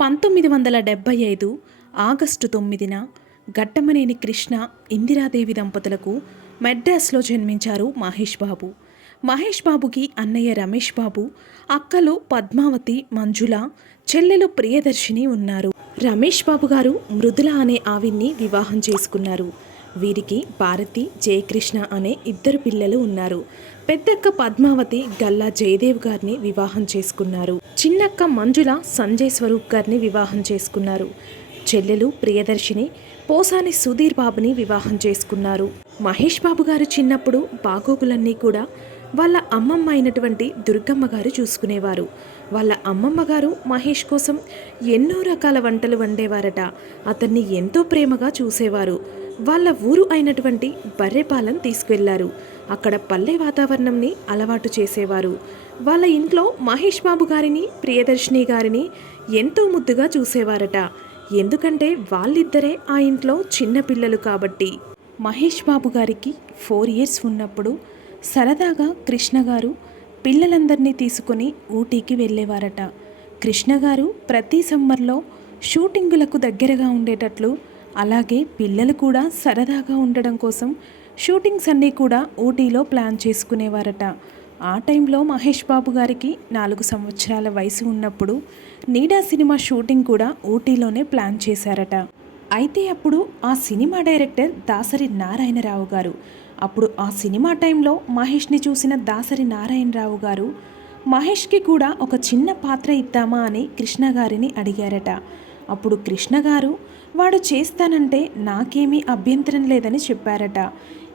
1975 August 9న Ghattamaneni Krishna Indiradevi దంపతులకు మెడ్రాస్లో జన్మించారు మహేష్ బాబు. మహేష్ బాబుకి అన్నయ్య రమేష్ బాబు, అక్కలు పద్మావతి, మంజుల, చెల్లెలు ప్రియదర్శిని ఉన్నారు. రమేష్ బాబు గారు మృదుల అనే ఆవిడ్ని వివాహం చేసుకున్నారు. వీరికి భారతి, జయకృష్ణ అనే ఇద్దరు పిల్లలు ఉన్నారు. పెద్దక్క పద్మావతి గల్లా జయదేవ్ గారిని వివాహం చేసుకున్నారు. చిన్నక్క మంజుల సంజయ్ స్వరూప్ గారిని వివాహం చేసుకున్నారు. చెల్లెలు ప్రియదర్శిని పోసాని సుధీర్ బాబుని వివాహం చేసుకున్నారు. మహేష్ బాబు గారు చిన్నప్పుడు బాగోగులన్నీ కూడా వాళ్ళ అమ్మమ్మ అయినటువంటి దుర్గమ్మ గారు చూసుకునేవారు. వాళ్ళ అమ్మమ్మ గారు మహేష్ కోసం ఎన్నో రకాల వంటలు వండేవారట. అతన్ని ఎంతో ప్రేమగా చూసేవారు. వాళ్ళ ఊరు అయినటువంటి బర్రెపాలెం తీసుకువెళ్లారు. అక్కడ పల్లె వాతావరణంని అలవాటు చేసేవారు. వాళ్ళ ఇంట్లో మహేష్ బాబు గారిని, ప్రియదర్శిని గారిని ఎంతో ముద్దుగా చూసేవారట. ఎందుకంటే వాళ్ళిద్దరే ఆ ఇంట్లో చిన్న పిల్లలు కాబట్టి. మహేష్ బాబు గారికి 4 years ఉన్నప్పుడు సరదాగా కృష్ణ గారు పిల్లలందరినీ తీసుకొని ఊటీకి వెళ్ళేవారట. కృష్ణ గారు ప్రతి సమ్మర్లో షూటింగులకు దగ్గరగా ఉండేటట్లు, అలాగే పిల్లలు కూడా సరదాగా ఉండడం కోసం షూటింగ్స్ అన్నీ కూడా ఊటీలో ప్లాన్ చేసుకునేవారట. ఆ టైంలో మహేష్ బాబు గారికి 4 సంవత్సరాల వయసు ఉన్నప్పుడు నీడా సినిమా షూటింగ్ కూడా ఊటీలోనే ప్లాన్ చేశారట. అయితే అప్పుడు ఆ సినిమా డైరెక్టర్ దాసరి నారాయణరావు గారు. అప్పుడు ఆ సినిమా టైంలో మహేష్ని చూసిన దాసరి నారాయణరావు గారు మహేష్కి కూడా ఒక చిన్న పాత్ర ఇద్దామా అని కృష్ణ గారిని అడిగారట. అప్పుడు కృష్ణ గారు వాడు చేస్తానంటే నాకేమీ అభ్యంతరం లేదని చెప్పారట.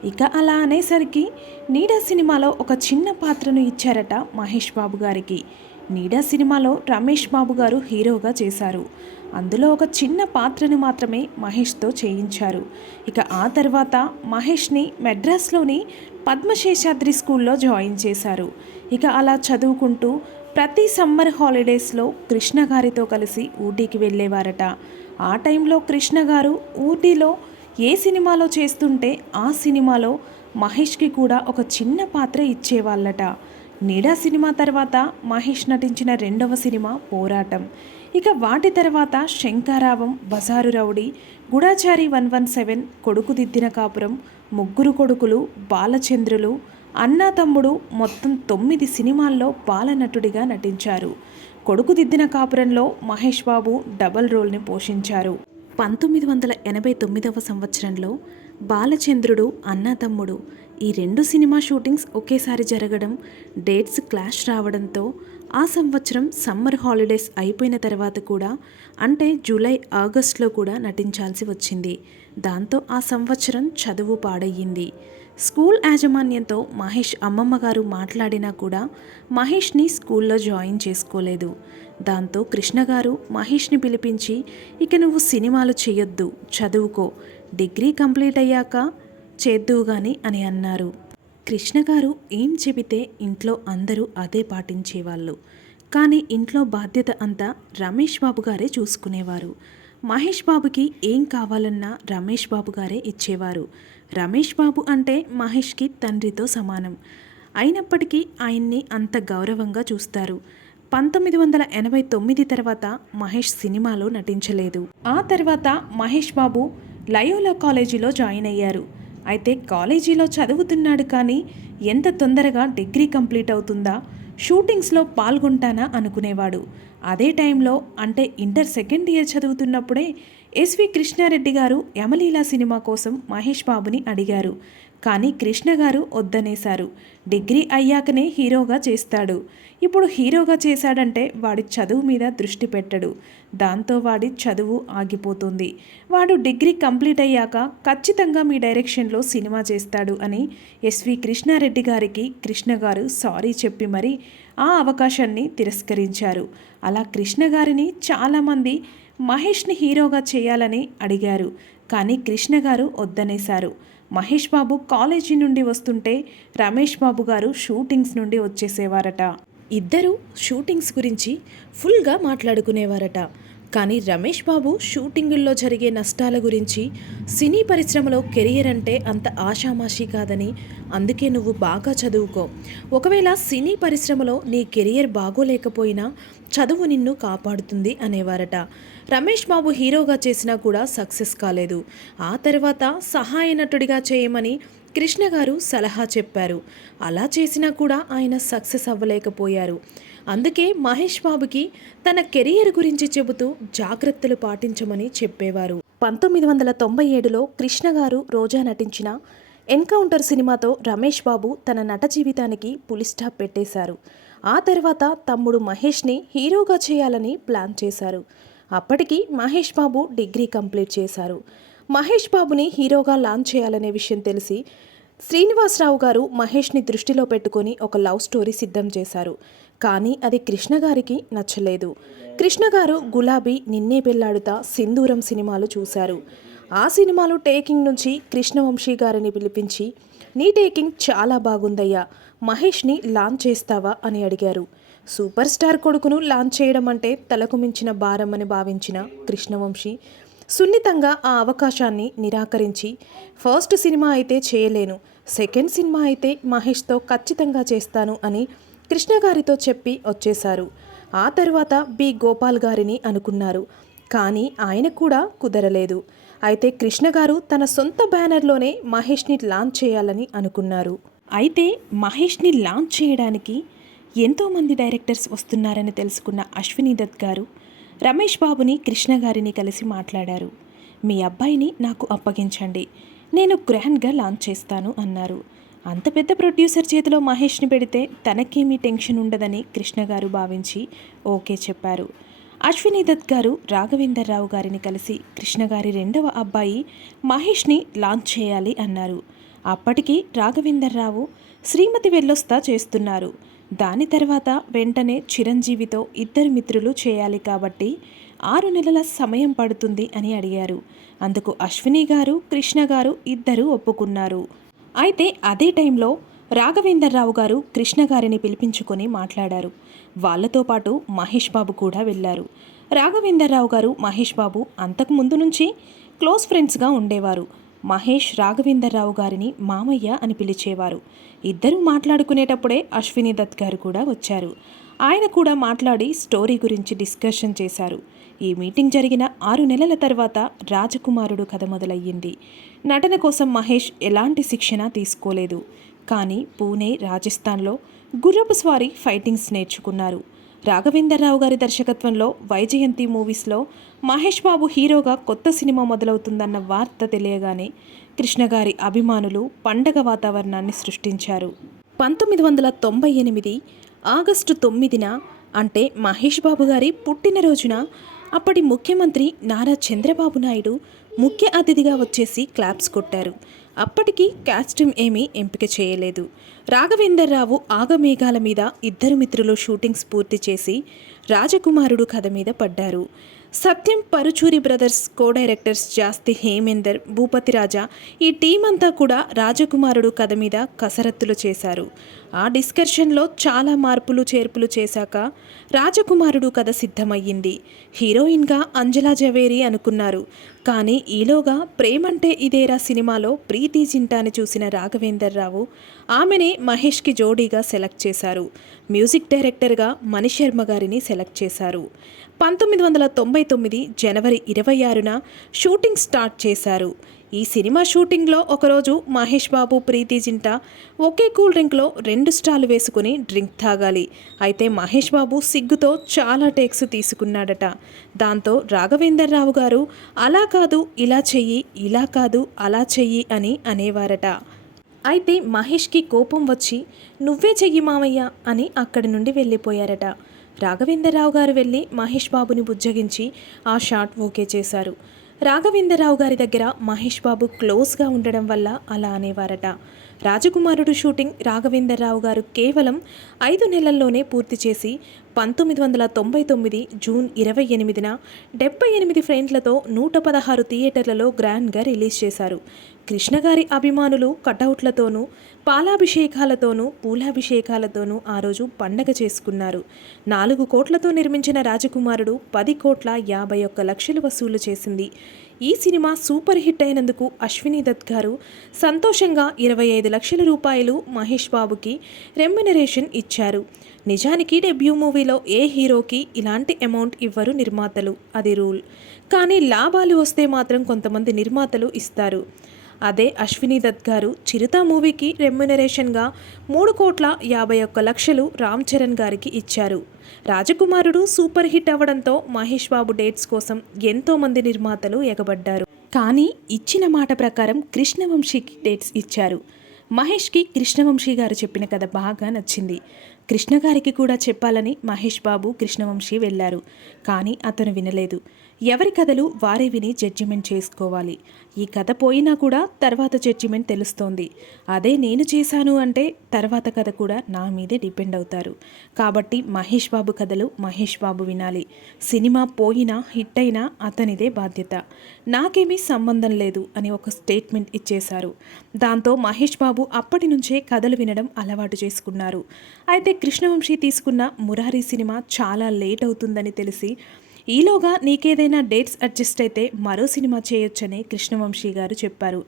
ఇక అలా అనేసరికి నీడా సినిమాలో ఒక చిన్న పాత్రను ఇచ్చారట మహేష్ బాబు గారికి. నీడా సినిమాలో రమేష్ బాబు గారు హీరోగా చేశారు. అందులో ఒక చిన్న పాత్రను మాత్రమే మహేష్తో చేయించారు. ఇక ఆ తర్వాత మహేష్ని మెడ్రాస్లోని పద్మశేషాద్రి స్కూల్లో జాయిన్ చేశారు. ఇక అలా చదువుకుంటూ ప్రతి సమ్మర్ హాలిడేస్లో కృష్ణ గారితో కలిసి ఊటీకి వెళ్ళేవారట. ఆ టైంలో కృష్ణ గారు ఊటీలో ఏ సినిమాలో చేస్తుంటే ఆ సినిమాలో మహేష్కి కూడా ఒక చిన్న పాత్ర ఇచ్చేవాళ్ళట. నీడా సినిమా తర్వాత మహేష్ నటించిన 2వ సినిమా పోరాటం. ఇక వాటి తర్వాత శంకారావం, బజారు రౌడీ, గూఢచారి 117, కొడుకు దిద్దిన కాపురం, ముగ్గురు కొడుకులు, బాలచంద్రులు, అన్నా తమ్ముడు, మొత్తం 9 సినిమాల్లో బాలనటుడిగా నటించారు. కొడుకు దిద్దిన కాపురంలో మహేష్ బాబు డబల్ రోల్ని పోషించారు. 1989వ సంవత్సరంలో బాలచంద్రుడు, అన్నా తమ్ముడు ఈ 2 సినిమా షూటింగ్స్ ఒకేసారి జరగడం, డేట్స్ క్లాష్ రావడంతో ఆ సంవత్సరం సమ్మర్ హాలిడేస్ అయిపోయిన తర్వాత కూడా, అంటే జూలై, ఆగస్టులో కూడా నటించాల్సి వచ్చింది. దాంతో ఆ సంవత్సరం చదువు పాడయ్యింది. స్కూల్ యాజమాన్యంతో మహేష్ అమ్మమ్మ గారు మాట్లాడినా కూడా మహేష్ని స్కూల్లో జాయిన్ చేసుకోలేదు. దాంతో కృష్ణ గారు మహేష్ని పిలిపించి, ఇక నువ్వు సినిమాలు చేయొద్దు, చదువుకో, డిగ్రీ కంప్లీట్ అయ్యాక చేద్దువు గాని అని అన్నారు. కృష్ణ గారు ఏం చెబితే ఇంట్లో అందరూ అదే పాటించేవాళ్ళు. కానీ ఇంట్లో బాధ్యత అంతా రమేష్ బాబు గారే చూసుకునేవారు. మహేష్ బాబుకి ఏం కావాలన్నా రమేష్ బాబు గారే ఇచ్చేవారు. రమేష్ బాబు అంటే మహేష్కి తండ్రితో సమానం. అయినప్పటికీ ఆయన్ని అంత గౌరవంగా చూస్తారు. 1989 తర్వాత మహేష్ సినిమాలో నటించలేదు. ఆ తర్వాత మహేష్ బాబు లయోలా కాలేజీలో జాయిన్ అయ్యారు. అయితే కాలేజీలో చదువుతున్నాడు కానీ ఎంత తొందరగా డిగ్రీ కంప్లీట్ అవుతుందా, షూటింగ్స్లో పాల్గొంటానా అనుకునేవాడు. అదే టైంలో, అంటే inter 2nd year చదువుతున్నప్పుడే SV Krishna Reddy గారు యమలీలా సినిమా కోసం మహేష్ బాబుని అడిగారు. కానీ కృష్ణ గారు వద్దనేశారు. డిగ్రీ అయ్యాకనే హీరోగా చేస్తాడు, ఇప్పుడు హీరోగా చేశాడంటే వాడి చదువు మీద దృష్టి పెట్టడు, దాంతో వాడి చదువు ఆగిపోతుంది, వాడు డిగ్రీ కంప్లీట్ అయ్యాక ఖచ్చితంగా మీ డైరెక్షన్లో సినిమా చేస్తాడు అని ఎస్వి కృష్ణారెడ్డి గారికి కృష్ణ గారు సారీ చెప్పి మరీ ఆ అవకాశాన్ని తిరస్కరించారు. అలా కృష్ణ గారిని చాలామంది మహేష్ని హీరోగా చేయాలని అడిగారు. కానీ కృష్ణ గారు వద్దనేశారు. మహేష్ బాబు కాలేజీ నుండి వస్తుంటే రమేష్ బాబు గారు షూటింగ్స్ నుండి వచ్చేసేవారట. ఇద్దరు షూటింగ్స్ గురించి ఫుల్గా మాట్లాడుకునేవారట. కానీ రమేష్ బాబు షూటింగుల్లో జరిగే నష్టాల గురించి, సినీ పరిశ్రమలో కెరియర్ అంటే అంత ఆషామాషీ కాదని, అందుకే నువ్వు బాగా చదువుకో, ఒకవేళ సినీ పరిశ్రమలో నీ కెరియర్ బాగోలేకపోయినా చదువు నిన్ను కాపాడుతుంది అనేవారట. రమేష్ బాబు హీరోగా చేసినా కూడా సక్సెస్ కాలేదు. ఆ తర్వాత సహాయ నటుడిగా చేయమని కృష్ణ గారు సలహా చెప్పారు. అలా చేసినా కూడా ఆయన సక్సెస్ అవ్వలేకపోయారు. అందుకే మహేష్ బాబుకి తన కెరియర్ గురించి చెబుతూ జాగ్రత్తలు పాటించమని చెప్పేవారు. 1997లో కృష్ణ గారు రోజా నటించిన ఎన్కౌంటర్ సినిమాతో రమేష్ బాబు తన నట జీవితానికి పులి స్టాప్ పెట్టేశారు. ఆ తర్వాత తమ్ముడు మహేష్ని హీరోగా చేయాలని ప్లాన్ చేశారు. అప్పటికి మహేష్ బాబు డిగ్రీ కంప్లీట్ చేశారు. మహేష్ బాబుని హీరోగా లాంచ్ చేయాలనే విషయం తెలిసి శ్రీనివాసరావు గారు మహేష్ని దృష్టిలో పెట్టుకొని ఒక లవ్ స్టోరీ సిద్ధం చేశారు. కానీ అది కృష్ణ గారికి నచ్చలేదు. కృష్ణ గారు గులాబీ, నిన్నే పెళ్లాడుతా, సింధూరం సినిమాలు చూశారు. ఆ సినిమాలు టేకింగ్ నుంచి కృష్ణవంశీ గారిని పిలిపించి, నీ టేకింగ్ చాలా బాగుందయ్యా, మహేష్ని లాంచ్ చేస్తావా అని అడిగారు. సూపర్ స్టార్ కొడుకును లాంచ్ చేయడం అంటే తలకు మించిన భారం అని భావించిన కృష్ణవంశీ సున్నితంగా ఆ అవకాశాన్ని నిరాకరించి, ఫస్ట్ సినిమా అయితే చేయలేను, సెకండ్ సినిమా అయితే మహేష్తో ఖచ్చితంగా చేస్తాను అని కృష్ణ గారితో చెప్పి వచ్చేశారు. ఆ తర్వాత బి గోపాల్ గారిని అనుకున్నారు. కానీ ఆయన కూడా కుదరలేదు. అయితే కృష్ణ గారు తన సొంత బ్యానర్లోనే మహేష్ని లాంచ్ చేయాలని అనుకున్నారు. అయితే మహేష్ని లాంచ్ చేయడానికి ఎంతోమంది డైరెక్టర్స్ వస్తున్నారని తెలుసుకున్న అశ్విని దత్ గారు రమేష్ బాబుని, కృష్ణ గారిని కలిసి మాట్లాడారు. మీ అబ్బాయిని నాకు అప్పగించండి, నేను గ్రాండ్గా లాంచ్ చేస్తాను అన్నారు. అంత పెద్ద ప్రొడ్యూసర్ చేతిలో మహేష్ని పెడితే తనకేమీ టెన్షన్ ఉండదని కృష్ణ గారు భావించి ఓకే చెప్పారు. అశ్విని దత్ గారు రాఘవేందర్ రావు గారిని కలిసి కృష్ణ గారి రెండవ అబ్బాయి మహేష్ని లాంచ్ చేయాలి అన్నారు. అప్పటికి రాఘవేందర్ రావు శ్రీమతి వెళ్ళొస్తా చేస్తున్నారు. దాని తర్వాత వెంటనే చిరంజీవితో ఇద్దరు మిత్రులు చేయాలి కాబట్టి 6 నెలల సమయం పడుతుంది అని అడిగారు. అందుకు అశ్విని గారు, కృష్ణ గారు ఇద్దరూ ఒప్పుకున్నారు. అయితే అదే టైంలో రాఘవేందర్ రావు గారు కృష్ణ గారిని పిలిపించుకొని మాట్లాడారు. వాళ్ళతో పాటు మహేష్ బాబు కూడా వెళ్ళారు. రాఘవేందర్ రావు గారు, మహేష్ బాబు అంతకు ముందు నుంచి క్లోజ్ ఫ్రెండ్స్గా ఉండేవారు. మహేష్ రాఘవేందర్ రావు గారిని మామయ్య అని పిలిచేవారు. ఇద్దరూ మాట్లాడుకునేటప్పుడే అశ్విని దత్ గారు కూడా వచ్చారు. ఆయన కూడా మాట్లాడి స్టోరీ గురించి డిస్కషన్ చేశారు. ఈ మీటింగ్ జరిగిన 6 నెలల తర్వాత రాజకుమారుడు కథ మొదలయ్యింది. నటన కోసం మహేష్ ఎలాంటి శిక్షణ తీసుకోలేదు. కానీ పూణే, రాజస్థాన్లో గుర్రపు స్వారీ ఫైటింగ్స్ నేర్చుకున్నారు. రాఘవేందర్ రావు గారి దర్శకత్వంలో వైజయంతి మూవీస్లో మహేష్ బాబు హీరోగా కొత్త సినిమా మొదలవుతుందన్న వార్త తెలియగానే కృష్ణ గారి అభిమానులు పండగ వాతావరణాన్ని సృష్టించారు. 1998 ఆగస్టు 9న అంటే మహేష్ బాబు గారి పుట్టినరోజున అప్పటి ముఖ్యమంత్రి నారా చంద్రబాబు నాయుడు ముఖ్య అతిథిగా వచ్చేసి క్లాప్స్ కొట్టారు. అప్పటికి కాస్ట్యూమ్ ఏమీ ఎంపిక చేయలేదు. రాఘవేందర్ రావు ఆగమేఘాల మీద ఇద్దరు మిత్రులు షూటింగ్స్ పూర్తి చేసి రాజకుమారుడు కథ మీద పడ్డారు. సత్యం పరుచూరి బ్రదర్స్ కో డైరెక్టర్స్ జాస్తి హేమేందర్, భూపతి రాజా ఈ టీం అంతా కూడా రాజకుమారుడు కథ మీద కసరత్తులు చేశారు. ఆ డిస్కషన్లో చాలా మార్పులు చేర్పులు చేశాక రాజకుమారుడు కథ సిద్ధమయ్యింది. హీరోయిన్గా అంజలా జవేరి అనుకున్నారు. కానీ ఈలోగా ప్రేమంటే ఇదేరా సినిమాలో ప్రీతి జింటాని చూసిన రాఘవేందర్ రావు ఆమెనే మహేష్కి జోడీగా సెలెక్ట్ చేశారు. మ్యూజిక్ డైరెక్టర్గా మణిశర్మ గారిని సెలెక్ట్ చేశారు. 1999 జనవరి 26న షూటింగ్ స్టార్ట్ చేశారు. ఈ సినిమా షూటింగ్లో ఒకరోజు మహేష్ బాబు, ప్రీతి జింట ఒకే కూల్ డ్రింక్లో 2 స్టార్లు వేసుకుని డ్రింక్ తాగాలి. అయితే మహేష్ బాబు సిగ్గుతో చాలా టేక్స్ తీసుకున్నాడట. దాంతో రాఘవేందర్ రావు గారు అలా కాదు ఇలా చెయ్యి, ఇలా కాదు అలా చెయ్యి అని అనేవారట. అయితే మహేష్కి కోపం వచ్చి నువ్వే చెయ్యి మామయ్య అని అక్కడి నుండి వెళ్ళిపోయారట. రాఘవేందర్ రావు గారు వెళ్ళి మహేష్ బాబుని బుజ్జగించి ఆ షాట్ ఓకే చేశారు. రాఘవేందర్ రావు గారి దగ్గర మహేష్ బాబు క్లోజ్గా ఉండడం వల్ల అలా అనేవారట. రాజకుమారుడు షూటింగ్ రాఘవేంద్రరావు గారు కేవలం 5 నెలల్లోనే పూర్తి చేసి 1999 జూన్ 28న 78 ఫ్రేమ్లతో 116 థియేటర్లలో గ్రాండ్గా రిలీజ్ చేశారు. కృష్ణ గారి అభిమానులు కటౌట్లతోనూ పాలాభిషేకాలతోనూ పూలాభిషేకాలతోనూ ఆ రోజు పండగ చేసుకున్నారు. 4 కోట్లతో నిర్మించిన రాజకుమారుడు 10 కోట్ల 51 లక్షలు వసూలు చేసింది. ఈ సినిమా సూపర్ హిట్ అయినందుకు అశ్విని దత్ గారు సంతోషంగా 25 లక్షల రూపాయలు మహేష్ బాబుకి రెమ్యునరేషన్ ఇచ్చారు. నిజానికి డెబ్యూ మూవీలో ఏ హీరోకి ఇలాంటి అమౌంట్ ఇవ్వరు నిర్మాతలు, అది రూల్. కానీ లాభాలు వస్తే మాత్రం కొంతమంది నిర్మాతలు ఇస్తారు. అదే అశ్విని దత్ గారు చిరుత మూవీకి రెమ్యునరేషన్గా 3 కోట్ల 51 లక్షలు రామ్ చరణ్ గారికి ఇచ్చారు. రాజకుమారుడు సూపర్ హిట్ అవ్వడంతో మహేష్ బాబు డేట్స్ కోసం ఎంతోమంది నిర్మాతలు ఎగబడ్డారు. కానీ ఇచ్చిన మాట ప్రకారం కృష్ణవంశీకి డేట్స్ ఇచ్చారు. మహేష్కి కృష్ణవంశీ గారు చెప్పిన కథ బాగా నచ్చింది. కృష్ణ గారికి కూడా చెప్పాలని మహేష్ బాబు కృష్ణవంశీ వెళ్ళారు. కానీ అతను వినలేదు. ఎవరి కథలు వారే విని జడ్జిమెంట్ చేసుకోవాలి. ఈ కథ పోయినా కూడా తర్వాత జడ్జిమెంట్ తెలుస్తోంది. అదే నేను చేశాను అంటే తర్వాత కథ కూడా నా మీదే డిపెండ్ అవుతారు. కాబట్టి మహేష్ బాబు కథలు మహేష్ బాబు వినాలి. సినిమా పోయినా హిట్ అయినా అతనిదే బాధ్యత, నాకేమీ సంబంధం లేదు అని ఒక స్టేట్మెంట్ ఇచ్చేశారు. దాంతో మహేష్ బాబు అప్పటి నుంచే కథలు వినడం అలవాటు చేసుకున్నారు. అయితే కృష్ణవంశీ తీసుకున్న మురారి సినిమా చాలా లేట్ అవుతుందని తెలిసి ఈలోగా నీకేదైనా డేట్స్ అడ్జస్ట్ అయితే మరో సినిమా చేయొచ్చని కృష్ణవంశీ గారు చెప్పారు.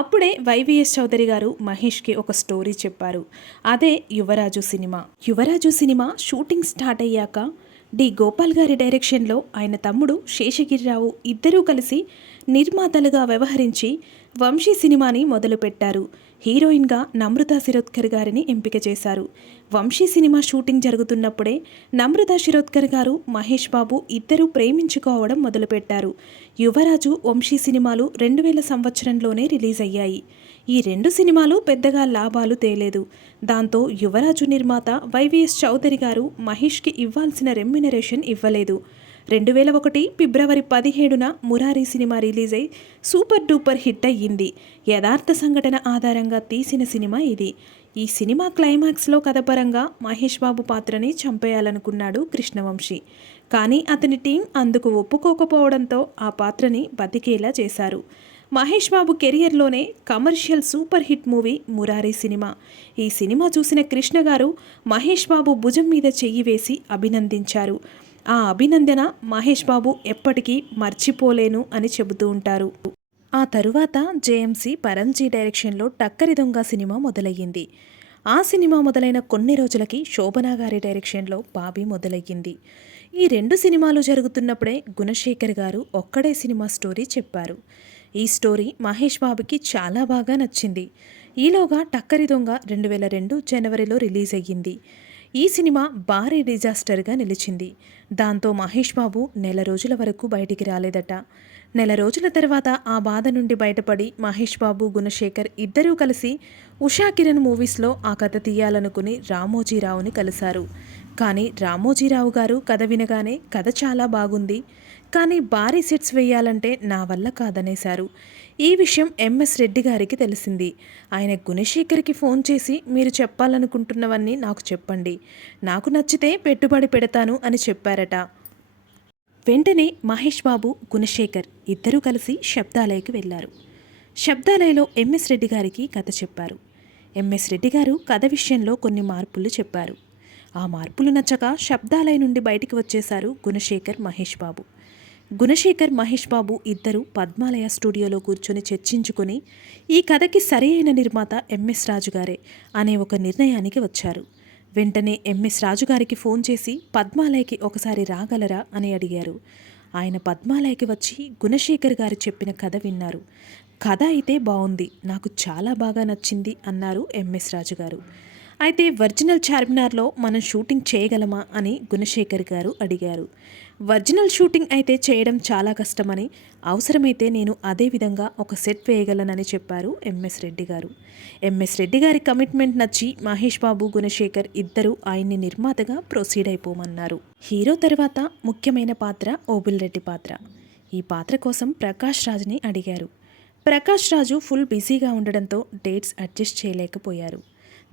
అప్పుడే వైవిఎస్ చౌదరి గారు మహేష్కి ఒక స్టోరీ చెప్పారు. అదే యువరాజు సినిమా. యువరాజు సినిమా షూటింగ్ స్టార్ట్ అయ్యాక డి గోపాల్ గారి డైరెక్షన్లో ఆయన తమ్ముడు శేషగిరిరావు ఇద్దరూ కలిసి నిర్మాతలుగా వ్యవహరించి వంశీ సినిమాని మొదలుపెట్టారు. హీరోయిన్గా నమ్రతా శిరోద్కర్ గారిని ఎంపిక చేశారు. వంశీ సినిమా షూటింగ్ జరుగుతున్నప్పుడే నమ్రతా శిరోద్కర్ గారు మహేష్ బాబు ఇద్దరూ ప్రేమించుకోవడం మొదలుపెట్టారు. యువరాజు వంశీ సినిమాలు 2000 సంవత్సరంలోనే రిలీజ్ అయ్యాయి. ఈ 2 సినిమాలు పెద్దగా లాభాలు తేలేదు. దాంతో యువరాజు నిర్మాత వైవిఎస్ చౌదరి గారు మహేష్కి ఇవ్వాల్సిన రెమ్యునరేషన్ ఇవ్వలేదు. 2001 ఫిబ్రవరి 17న మురారి సినిమా రిలీజ్ అయి సూపర్ డూపర్ హిట్ అయ్యింది. యథార్థ సంఘటన ఆధారంగా తీసిన సినిమా ఇది. ఈ సినిమా క్లైమాక్స్లో కథపరంగా మహేష్ బాబు పాత్రని చంపేయాలనుకున్నాడు కృష్ణవంశీ. కానీ అతని టీం అందుకు ఒప్పుకోకపోవడంతో ఆ పాత్రని బతికేలా చేశారు. మహేష్ బాబు కెరియర్లోనే commercial super hit movie Murari cinema. ఈ సినిమా చూసిన కృష్ణ గారు మహేష్ బాబు భుజం మీద చెయ్యి వేసి అభినందించారు. ఆ అభినందన మహేష్ బాబు ఎప్పటికీ మర్చిపోలేను అని చెబుతూ ఉంటారు. ఆ తరువాత జేఎంసీ పరంజీ డైరెక్షన్లో టక్కరి దొంగ సినిమా మొదలయ్యింది. ఆ సినిమా మొదలైన కొన్ని రోజులకి శోభనా గారి డైరెక్షన్లో బాబీ మొదలయ్యింది. ఈ 2 సినిమాలు జరుగుతున్నప్పుడే గుణశేఖర్ గారు ఒక్కడే సినిమా స్టోరీ చెప్పారు. ఈ స్టోరీ మహేష్ బాబుకి చాలా బాగా నచ్చింది. ఈలోగా టక్కరి దొంగ 2002 జనవరిలో రిలీజ్ అయ్యింది. ఈ సినిమా భారీ డిజాస్టర్గా నిలిచింది. దాంతో మహేష్ బాబు నెల రోజుల వరకు బయటికి రాలేదట. నెల రోజుల తర్వాత ఆ బాధ నుండి బయటపడి మహేష్ బాబు గుణశేఖర్ ఇద్దరూ కలిసి ఉషా కిరణ్ మూవీస్లో ఆ కథ తీయాలనుకుని రామోజీరావుని కలిశారు. కానీ రామోజీరావు గారు కథ వినగానే కథ చాలా బాగుంది, కానీ భారీ సెట్స్ వేయాలంటే నా వల్ల కాదనేశారు. ఈ విషయం ఎంఎస్ రెడ్డి గారికి తెలిసింది. ఆయన గుణశేఖర్కి ఫోన్ చేసి మీరు చెప్పాలనుకుంటున్నవన్నీ నాకు చెప్పండి, నాకు నచ్చితే పెట్టుబడి పెడతాను అని చెప్పారట. వెంటనే మహేష్ బాబు గుణశేఖర్ ఇద్దరూ కలిసి శబ్దాలయకి వెళ్ళారు. శబ్దాలయలో ఎంఎస్ రెడ్డి గారికి కథ చెప్పారు. ఎంఎస్ రెడ్డి గారు కథ విషయంలో కొన్ని మార్పులు చెప్పారు. ఆ మార్పులు నచ్చక శబ్దాలయ నుండి బయటికి వచ్చేశారు గుణశేఖర్ మహేష్ బాబు. గుణశేఖర్ మహేష్ బాబు ఇద్దరు పద్మాలయ స్టూడియోలో కూర్చొని చర్చించుకొని ఈ కథకి సరి అయిన నిర్మాత ఎంఎస్ రాజు గారే అనే ఒక నిర్ణయానికి వచ్చారు. వెంటనే ఎంఎస్ రాజు గారికి ఫోన్ చేసి పద్మాలయకి ఒకసారి రాగలరా అని అడిగారు. ఆయన పద్మాలయకి వచ్చి గుణశేఖర్ గారు చెప్పిన కథ విన్నారు. కథ అయితే బాగుంది, నాకు చాలా బాగా నచ్చింది అన్నారు ఎంఎస్ రాజు గారు. అయితే ఒరిజినల్ చార్మినార్లో మనం షూటింగ్ చేయగలమా అని గుణశేఖర్ గారు అడిగారు. ఒరిజినల్ షూటింగ్ అయితే చేయడం చాలా కష్టమని, అవసరమైతే నేను అదే విధంగా ఒక సెట్ వేయగలనని చెప్పారు ఎంఎస్ రెడ్డి గారు. ఎంఎస్ రెడ్డి గారి కమిట్మెంట్ నచ్చి మహేష్ బాబు గుణశేఖర్ ఇద్దరూ ఆయన్ని నిర్మాతగా ప్రొసీడ్ అయిపోమన్నారు. హీరో తర్వాత ముఖ్యమైన పాత్ర ఓబుల్ రెడ్డి పాత్ర. ఈ పాత్ర కోసం ప్రకాష్ రాజ్ని అడిగారు. ప్రకాష్ రాజు ఫుల్ బిజీగా ఉండడంతో డేట్స్ అడ్జస్ట్ చేయలేకపోయారు.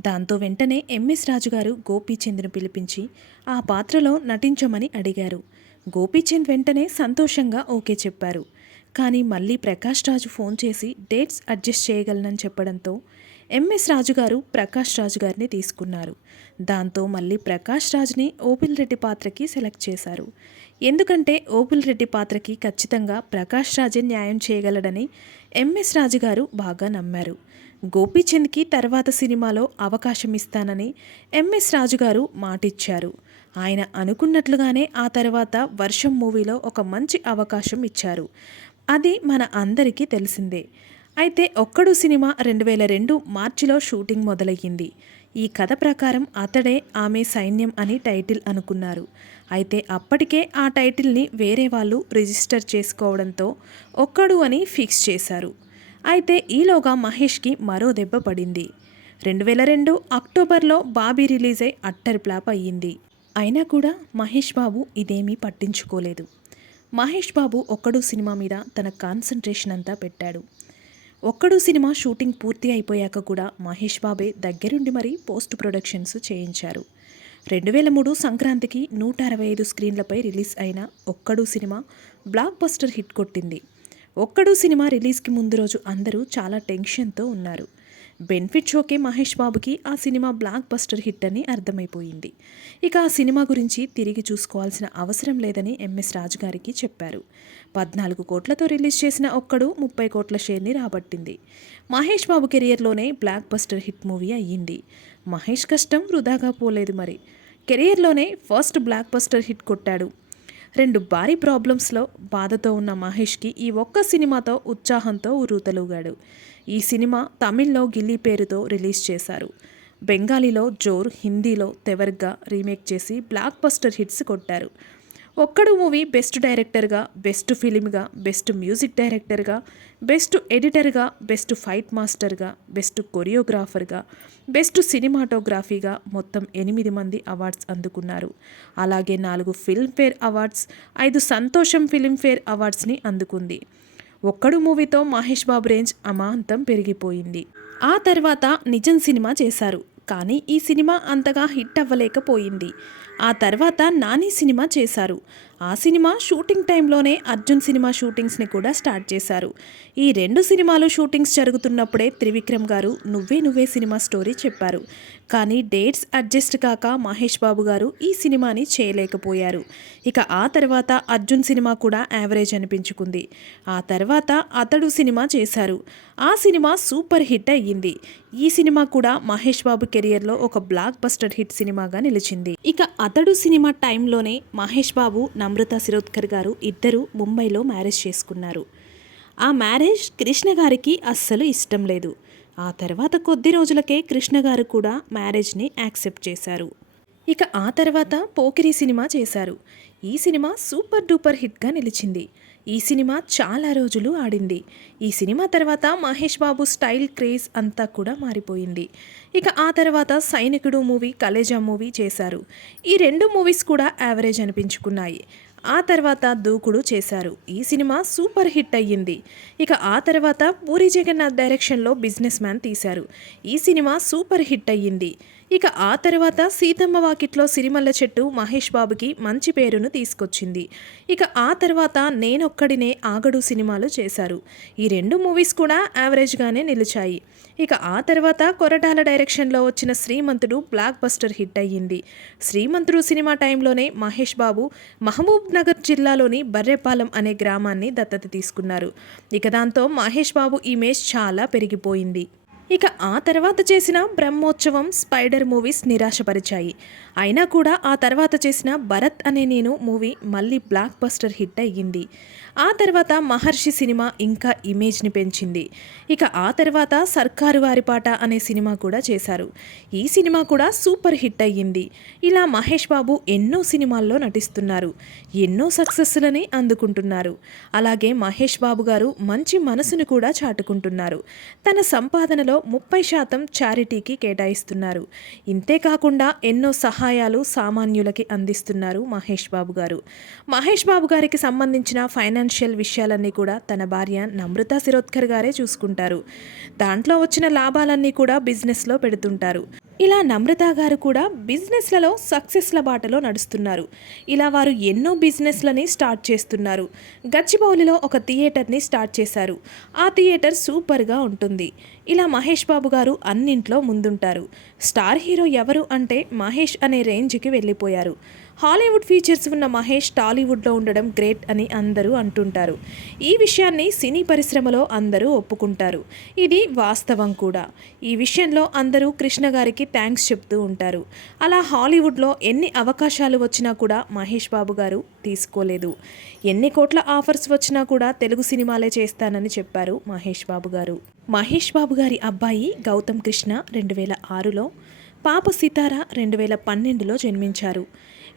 దాంతో వెంటనే ఎంఎస్ రాజు గారు గోపీచంద్ను పిలిపించి ఆ పాత్రలో నటించమని అడిగారు. గోపీచంద్ వెంటనే సంతోషంగా ఓకే చెప్పారు. కానీ మళ్ళీ ప్రకాష్ రాజు ఫోన్ చేసి డేట్స్ అడ్జస్ట్ చేయగలనని చెప్పడంతో ఎంఎస్ రాజు గారు ప్రకాష్ రాజు గారిని తీసుకున్నారు. దాంతో మళ్ళీ ప్రకాష్ రాజ్ని ఓపిల్ రెడ్డి పాత్రకి సెలెక్ట్ చేశారు. ఎందుకంటే ఓపిల్ రెడ్డి పాత్రకి ఖచ్చితంగా ప్రకాష్ రాజే న్యాయం చేయగలడని ఎంఎస్ రాజు గారు బాగా నమ్మారు. గోపీచంద్కి తర్వాత సినిమాలో అవకాశం ఇస్తానని ఎంఎస్ రాజు గారు మాటిచ్చారు. ఆయన అనుకున్నట్లుగానే ఆ తర్వాత వర్షం మూవీలో ఒక మంచి అవకాశం ఇచ్చారు. అది మన అందరికీ తెలిసిందే. అయితే ఒక్కడు సినిమా 2002 మార్చిలో షూటింగ్ మొదలయ్యింది. ఈ కథ ప్రకారం అతడే ఆమె సైన్యం అని టైటిల్ అనుకున్నారు. అయితే అప్పటికే ఆ టైటిల్ని వేరే వాళ్ళు రిజిస్టర్ చేసుకోవడంతో ఒక్కడు అని ఫిక్స్ చేశారు. అయితే ఈలోగా మహేష్కి మరో దెబ్బ పడింది. 2002 అక్టోబర్లో బాబీ రిలీజ్ అయి అట్టర్ ఫ్లాప్ అయ్యింది. అయినా కూడా మహేష్ బాబు ఇదేమీ పట్టించుకోలేదు. మహేష్ బాబు ఒక్కడు సినిమా మీద తన కాన్సన్ట్రేషన్ అంతా పెట్టాడు. ఒక్కడు సినిమా షూటింగ్ పూర్తి అయిపోయాక కూడా మహేష్ బాబే దగ్గరుండి మరీ పోస్ట్ ప్రొడక్షన్స్ చేయించారు. 2003 సంక్రాంతికి 165 స్క్రీన్లపై రిలీజ్ అయిన ఒక్కడు సినిమా బ్లాక్ బస్టర్ హిట్ కొట్టింది. ఒక్కడు సినిమా రిలీజ్కి ముందు రోజు అందరూ చాలా టెన్షన్తో ఉన్నారు. బెనిఫిట్ షోకే మహేష్ బాబుకి ఆ సినిమా బ్లాక్ బస్టర్ హిట్ అని అర్థమైపోయింది. ఇక ఆ సినిమా గురించి తిరిగి చూసుకోవాల్సిన అవసరం లేదని ఎంఎస్ రాజు గారికి చెప్పారు. 14 కోట్లతో రిలీజ్ చేసిన ఒక్కడు 30 కోట్ల షేర్ని రాబట్టింది. Mahesh Babu కెరియర్లోనే block buster hit movie అయ్యింది. మహేష్ కష్టం వృధాగా పోలేదు. మరి కెరియర్లోనే ఫస్ట్ బ్లాక్ బస్టర్ హిట్ కొట్టాడు. 2 భారీ ప్రాబ్లమ్స్లో బాధతో ఉన్న మహేష్కి ఈ ఒక్క సినిమాతో ఉత్సాహంతో ఉర్రూతలూగాడు. ఈ సినిమా తమిళ్లో గిల్లీ పేరుతో రిలీజ్ చేశారు. బెంగాలీలో జోర్, హిందీలో తెవర్గా రీమేక్ చేసి బ్లాక్ బస్టర్ హిట్స్ కొట్టారు. ఒక్కడు మూవీ బెస్ట్ డైరెక్టర్గా, బెస్ట్ ఫిలింగా, బెస్ట్ మ్యూజిక్ డైరెక్టర్గా, బెస్ట్ ఎడిటర్గా, బెస్ట్ ఫైట్ మాస్టర్గా, బెస్ట్ కొరియోగ్రాఫర్గా, బెస్ట్ సినిమాటోగ్రఫీగా మొత్తం 8 మంది అవార్డ్స్ అందుకున్నారు. అలాగే 4 ఫిల్మ్ఫేర్ అవార్డ్స్, 5 సంతోషం ఫిల్మ్ఫేర్ అవార్డ్స్ని అందుకుంది. ఒక్కడు మూవీతో మహేష్ బాబు రేంజ్ అమాంతం పెరిగిపోయింది. ఆ తర్వాత నిజం సినిమా చేశారు. కానీ ఈ సినిమా అంతగా హిట్ అవ్వలేకపోయింది. ఆ తర్వాత నాని సినిమా చేశారు. ఆ సినిమా షూటింగ్ టైంలోనే అర్జున్ సినిమా షూటింగ్స్ని కూడా స్టార్ట్ చేశారు. ఈ 2 సినిమాలు షూటింగ్స్ జరుగుతున్నప్పుడే త్రివిక్రమ్ గారు నువ్వే నువ్వే సినిమా స్టోరీ చెప్పారు. కానీ డేట్స్ అడ్జస్ట్ కాక మహేష్ బాబు గారు ఈ సినిమాని చేయలేకపోయారు. ఇక ఆ తర్వాత అర్జున్ సినిమా కూడా యావరేజ్ అనిపించుకుంది. ఆ తర్వాత అతడు సినిమా చేశారు. ఆ సినిమా సూపర్ హిట్ అయ్యింది. ఈ సినిమా కూడా మహేష్ బాబు కెరియర్లో ఒక బ్లాక్ బస్టర్ హిట్ సినిమాగా నిలిచింది. ఇక అతడు సినిమా టైంలోనే మహేష్ బాబు, నమ్రతా శిరోద్కర్ గారు ఇద్దరు ముంబైలో మ్యారేజ్ చేసుకున్నారు. ఆ మ్యారేజ్ కృష్ణ గారికి అస్సలు ఇష్టం లేదు. ఆ తర్వాత కొద్ది రోజులకే కృష్ణ గారు కూడా మ్యారేజ్ని యాక్సెప్ట్ చేశారు. ఇక ఆ తర్వాత పోకిరి సినిమా చేశారు. ఈ సినిమా సూపర్ డూపర్ హిట్గా నిలిచింది. ఈ సినిమా చాలా రోజులు ఆడింది. ఈ సినిమా తర్వాత మహేష్ బాబు స్టైల్ క్రేజ్ అంతా కూడా మారిపోయింది. ఇక ఆ తర్వాత సైనికుడు మూవీ, కలేజా మూవీ చేశారు. ఈ 2 మూవీస్ కూడా యావరేజ్ అనిపించుకున్నాయి. ఆ తర్వాత దూకుడు చేశారు. ఈ సినిమా సూపర్ హిట్ అయ్యింది. ఇక ఆ తర్వాత పూరి జగన్నాథ్ డైరెక్షన్లో బిజినెస్ మ్యాన్ తీశారు. ఈ సినిమా సూపర్ హిట్ అయ్యింది. ఇక ఆ తర్వాత సీతమ్మ వాకిట్లో సిరిమల్ల చెట్టు మహేష్ బాబుకి మంచి పేరును తీసుకొచ్చింది. ఇక ఆ తర్వాత నేనొక్కడినే, ఆగడు సినిమాలు చేశారు. ఈ 2 మూవీస్ కూడా యావరేజ్గానే నిలిచాయి. ఇక ఆ తర్వాత కొరటాల డైరెక్షన్లో వచ్చిన శ్రీమంతుడు బ్లాక్ బస్టర్ హిట్ అయ్యింది. శ్రీమంతుడు సినిమా టైంలోనే మహేష్ బాబు మహబూబ్ నగర్ జిల్లాలోని బర్రెపాలెం అనే గ్రామాన్ని దత్తత తీసుకున్నారు. ఇక దాంతో మహేష్ బాబు ఇమేజ్ చాలా పెరిగిపోయింది. ఇక ఆ తర్వాత చేసిన బ్రహ్మోత్సవం, స్పైడర్ మూవీస్ నిరాశపరిచాయి. అయినా కూడా ఆ తర్వాత చేసిన భరత్ అనే నేను మూవీ మళ్ళీ బ్లాక్ బస్టర్ హిట్ అయ్యింది. ఆ తర్వాత మహర్షి సినిమా ఇంకా ఇమేజ్ని పెంచింది. ఇక ఆ తర్వాత సర్కారు వారి పాట అనే సినిమా కూడా చేశారు. ఈ సినిమా కూడా సూపర్ హిట్ అయ్యింది. ఇలా మహేష్ బాబు ఎన్నో సినిమాల్లో నటిస్తున్నారు. ఎన్నో సక్సెస్లని అందుకుంటున్నారు. అలాగే మహేష్ బాబు గారు మంచి మనసును కూడా చాటుకుంటున్నారు. తన సంపాదనలో 30% చారిటీకి కేటాయిస్తున్నారు. ఇంతేకాకుండా ఎన్నో సహాయాలు సామాన్యులకి అందిస్తున్నారు మహేష్ బాబు గారు. మహేష్ బాబు గారికి సంబంధించిన ఫైనాన్షియల్ విషయాలన్నీ కూడా తన భార్య నమ్రతా శిరోద్కర్ గారే చూసుకుంటారు. దాంట్లో వచ్చిన లాభాలన్నీ కూడా బిజినెస్లో పెడుతుంటారు. ఇలా నమ్రతా గారు కూడా బిజినెస్లలో సక్సెస్ల బాటలో నడుస్తున్నారు. ఇలా వారు ఎన్నో బిజినెస్లని స్టార్ట్ చేస్తున్నారు. గచ్చిబౌలిలో ఒక థియేటర్ని స్టార్ట్ చేశారు. ఆ థియేటర్ సూపర్గా ఉంటుంది. ఇలా మహేష్ బాబు గారు అన్నింట్లో ముందుంటారు. స్టార్ హీరో ఎవరు అంటే మహేష్ అనే రేంజ్కి వెళ్ళిపోయారు. హాలీవుడ్ ఫీచర్స్ ఉన్న మహేష్ టాలీవుడ్లో ఉండడం గ్రేట్ అని అందరూ అంటుంటారు. ఈ విషయాన్ని సినీ పరిశ్రమలో అందరూ ఒప్పుకుంటారు. ఇది వాస్తవం కూడా. ఈ విషయంలో అందరూ కృష్ణ గారికి థ్యాంక్స్ చెప్తూ ఉంటారు. అలా హాలీవుడ్లో ఎన్ని అవకాశాలు వచ్చినా కూడా మహేష్ బాబు గారు తీసుకోలేదు. ఎన్ని కోట్ల ఆఫర్స్ వచ్చినా కూడా తెలుగు సినిమాలే చేస్తానని చెప్పారు మహేష్ బాబు గారు. మహేష్ బాబు గారి అబ్బాయి గౌతమ్ కృష్ణ 2006లో, పాప సితార 2012లో జన్మించారు.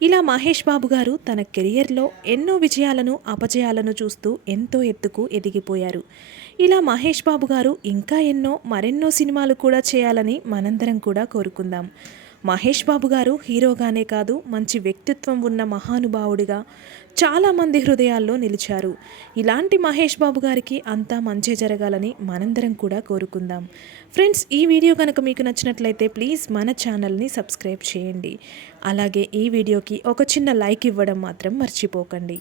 ఇలా మహేష్ బాబు గారు తన కెరియర్లో ఎన్నో విజయాలను అపజయాలను చూస్తూ ఎంతో ఎత్తుకు ఎదిగిపోయారు. ఇలా మహేష్ బాబు గారు ఇంకా మరెన్నో సినిమాలు కూడా చేయాలని మనందరం కూడా కోరుకుందాం. మహేష్ బాబు గారు హీరోగానే కాదు, మంచి వ్యక్తిత్వం ఉన్న మహానుభావుడిగా చాలామంది హృదయాల్లో నిలిచారు. ఇలాంటి మహేష్ బాబు గారికి అంతా మంచి జరగాలని మనందరం కూడా కోరుకుందాం. ఫ్రెండ్స్, ఈ వీడియో కనుక మీకు నచ్చినట్లయితే ప్లీజ్ మన ఛానల్ని సబ్స్క్రైబ్ చేయండి. అలాగే ఈ వీడియోకి ఒక చిన్న లైక్ ఇవ్వడం మాత్రం మర్చిపోకండి.